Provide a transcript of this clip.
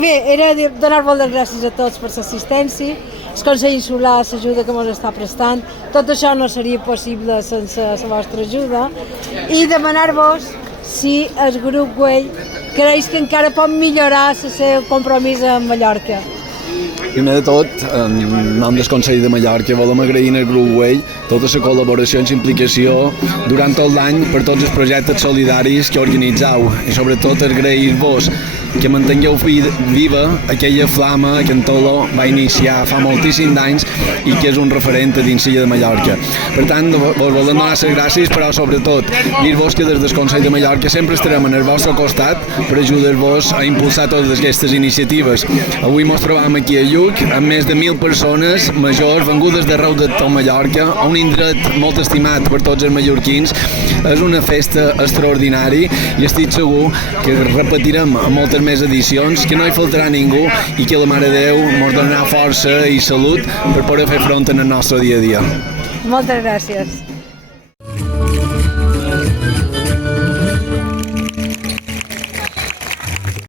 bé, era donar-vos les gràcies a tots per l'assistència, el Consell Insular, l'ajuda que ens està prestant, tot això no seria possible sense la vostra ajuda, i demanar-vos si el grup Güell creix que encara pot millorar el seu compromís amb Mallorca. Primer de tot, en nom del Consell de Mallorca, volem agrair al grup Güell tota la col·laboració i la implicació durant tot l'any per tots els projectes solidaris que organitzeu i sobretot agrair-vos que mantingueu viva aquella flama que en Tolo va iniciar fa moltíssims anys i que és un referent a dins l'illa de Mallorca. Per tant, vos volem donar les gràcies, però sobretot dir-vos que des del Consell de Mallorca sempre estarem al vostre costat per ajudar-vos a impulsar totes aquestes iniciatives. Avui ens trobam aquí a Lluc amb més de 1.000 persones majors vengudes d'arreu de tot Mallorca, a un indret molt estimat per tots els mallorquins. És una festa extraordinària i estic segur que repetirem a moltes més edicions, que no hi faltarà ningú i que la Mare de Déu ens donarà força i salut per poder fer front en el nostre dia a dia. Moltes gràcies.